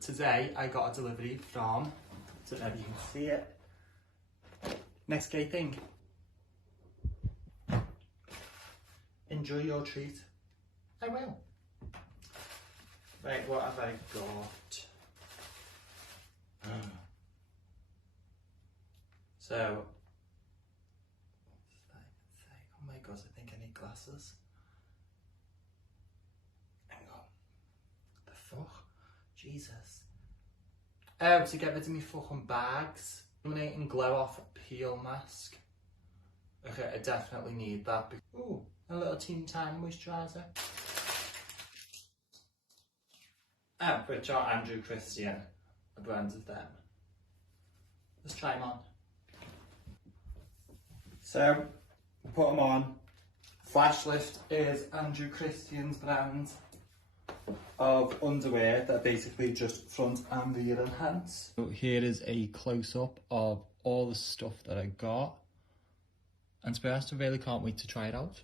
Today I got a delivery from, I don't know if you can see it, Next Gay Thing. Enjoy your treat. I will. Right, what have I got? So, what's that even say? Oh my god, I think I need glasses. Hang on. The fuck? Jesus. Oh, to get rid of me fucking bags. Illuminating glow off peel mask. Okay, I definitely need that. Ooh, a little teeny tiny moisturiser. Oh, which are Andrew Christian, a brand of them. Let's try them on. So, put them on. Flash Lift is Andrew Christian's brand of underwear that basically just front and rear enhance. So here is a close-up of all the stuff that I got. And to be honest, I really can't wait to try it out.